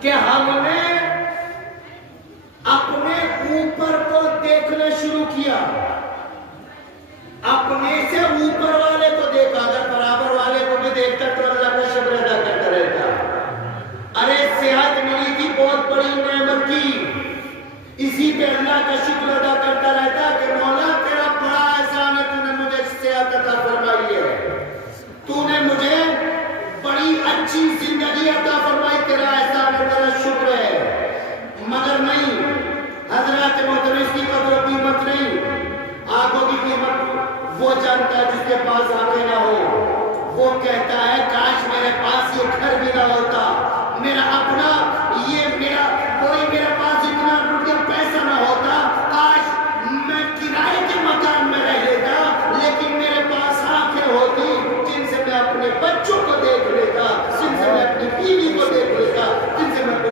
کہ ہم نے اپنے اوپر کو دیکھنا شروع کیا، اپنے سے اوپر والے کو دیکھا، اگر برابر والے کو بھی دیکھتا تو اللہ کا شکر ادا کرتا رہتا۔ ارے صحت ملی تھی، بہت بڑی نعمت کی، اسی پہ اللہ کا شکر ادا